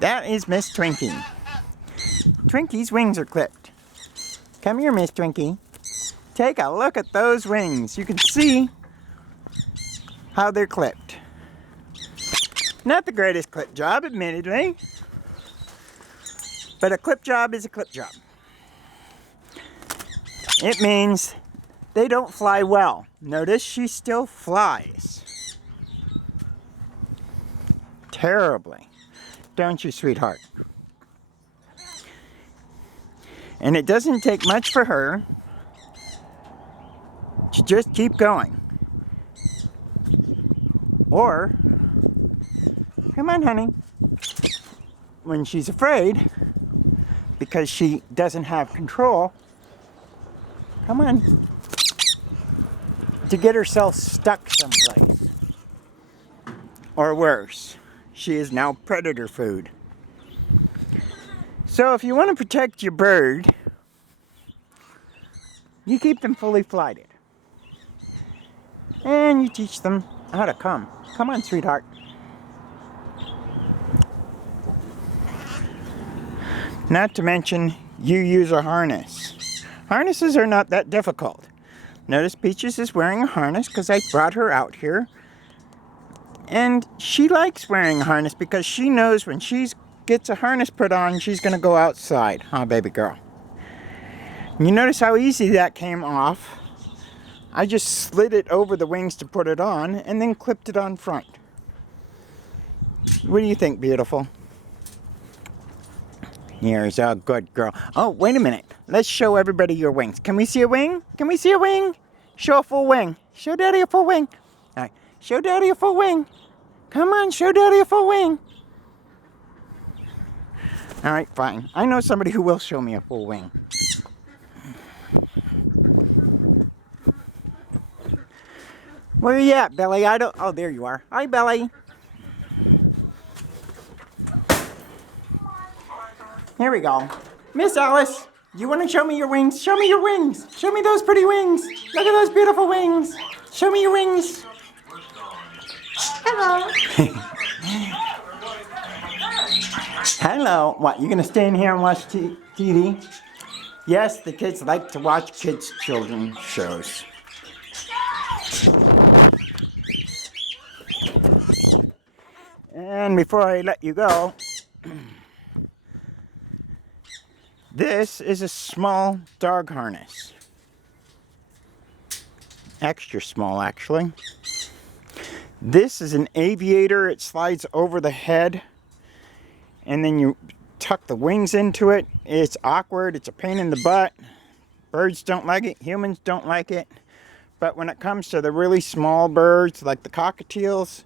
That is Miss Twinkie. Twinkie's wings are clipped. Come here, Miss Twinkie. Take a look at those wings. You can see how they're clipped. Not the greatest clip job, admittedly. But a clip job is a clip job. It means they don't fly well. Notice she still flies. Terribly. Don't you, sweetheart? And it doesn't take much for her to just keep going. Or, come on, honey. When she's afraid, because she doesn't have control, come on, to get herself stuck someplace. Or worse, she is now predator food. So if you want to protect your bird, you keep them fully flighted. And you teach them how to come. Come on, sweetheart. Not to mention, you use a harness. Harnesses are not that difficult. Notice Peaches is wearing a harness because I brought her out here. And she likes wearing a harness because she knows when she gets a harness put on, she's going to go outside. Huh, baby girl? And you notice how easy that came off. I just slid it over the wings to put it on and then clipped it on front. What do you think, beautiful? Here's a good girl. Oh, wait a minute. Let's show everybody your wings. Can we see a wing? Can we see a wing? Show a full wing. Show Daddy a full wing. All right. Show Daddy a full wing. Come on, show Daddy a full wing. All right, fine. I know somebody who will show me a full wing. Where are you at, Belly? Oh, there you are. Hi, Belly. Here we go. Miss Alice, you want to show me your wings? Show me your wings. Show me those pretty wings. Look at those beautiful wings. Show me your wings. Hello. Hello. What, you going to stay in here and watch TV? Yes, the kids like to watch kids' children's shows. And before I let you go, this is a small dog harness. Extra small, actually. This is an aviator. It slides over the head, and then you tuck the wings into it. It's awkward. It's a pain in the butt. Birds don't like it. Humans don't like it. But when it comes to the really small birds, like the cockatiels,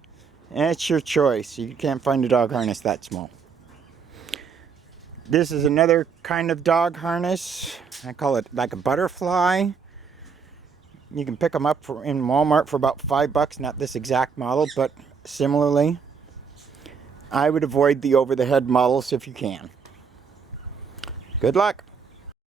it's your choice. You can't find a dog harness that small. This is another kind of dog harness. I call it like a butterfly. You can pick them up in Walmart for about $5. Not this exact model, but similarly. I would avoid the over-the-head models if you can. Good luck.